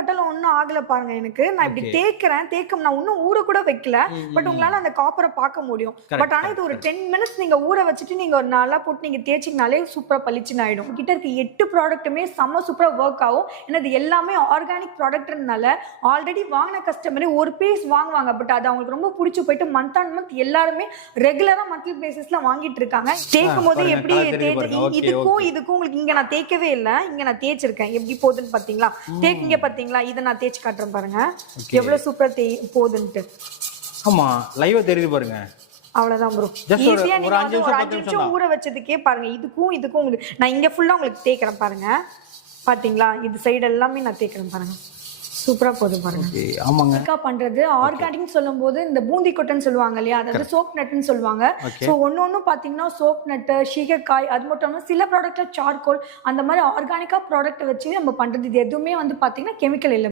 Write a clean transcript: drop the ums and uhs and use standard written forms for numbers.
பட்டாலும் ஒன்றும் ஆகலை பாருங்க எனக்கு. நான் இப்படி தேய்க்கும் நான் இன்னும் ஊற கூட வைக்கல. பட் உங்களால அந்த காப்பரை பார்க்க முடியும். பட் ஆனால் இது ஒரு 10 மினிட்ஸ் நீங்க ஊற வச்சுட்டு நீங்க ஒரு நாளா போட்டு நீங்க தேய்ச்சிங்கனாலே சூப்பராக பளிச்சுன்னு ஆயிடும். கிட்ட இருக்க 8 ப்ராடக்ட்டுமே செம்ம சூப்பராக ஒர்க் ஆகும். ஏன்னா இது எல்லாமே ஆர்கானிக் ப்ராடக்ட்னால ஆல்ரெடி வாங்கின கஸ்டமரே ஒரு பீஸ் வாங்குவாங்க. பட் அது அவங்களுக்கு ரொம்ப பிடிச்சி போயிட்டு மந்த் ஆன் மந்த் எல்லாருமே ரெகுலரா மந்த்லி பேசிஸ்ல வாங்கிட்டு இருக்காங்க. தேய்க்கும் போது எப்படி இதுக்கும் உங்களுக்கு இங்க நான் தேய்க்கவே இல்லை. இங்க நான் தேய்ச்சிருக்கேன். எப்படி போகுதுன்னு பாத்தீங்களா? தேய்க்கிங்க பாத்தீங்களா? இதை நான் தேய்ச்சி காட்டுறேன் பாருங்க எவ்வளவு சூப்பரா போகுதுன்ட்டு. ஆமா லைவா தெரியுது பாருங்க. அவ்வளவுதான் ப்ரோ. ஈஸியா நீங்க வந்து ஒரு 5 நிமிஷம் ஊற வச்சதுக்கே பாருங்க. இதுக்கும் உங்களுக்கு நான் இங்க ஃபுல்லா உங்களுக்கு தேய்க்கிறேன் பாருங்க. பாத்தீங்களா? இது சைடு எல்லாமே நான் தேய்க்கிறேன் பாருங்க. சூப்பரா போகுது பாருங்க. ஆமாங்க. பண்றது ஆர்கானிக் சொல்லும் போது இந்த பூந்தி கொட்டைன்னு சொல்லுவாங்க இல்லையா, அதாவது சோப் நட்னு சொல்லுவாங்க. ஸோ ஒன்னு பாத்தீங்கன்னா சோப் நட்டு, சீகக்காய், அது மட்டும் இல்லாமல் சில ப்ராடக்ட்ல சார்கோல், அந்த மாதிரி ஆர்கானிக்கா ப்ராடக்ட் வச்சு நம்ம பண்றது. இது எதுவுமே வந்து பாத்தீங்கன்னா கெமிக்கல் இல்லை.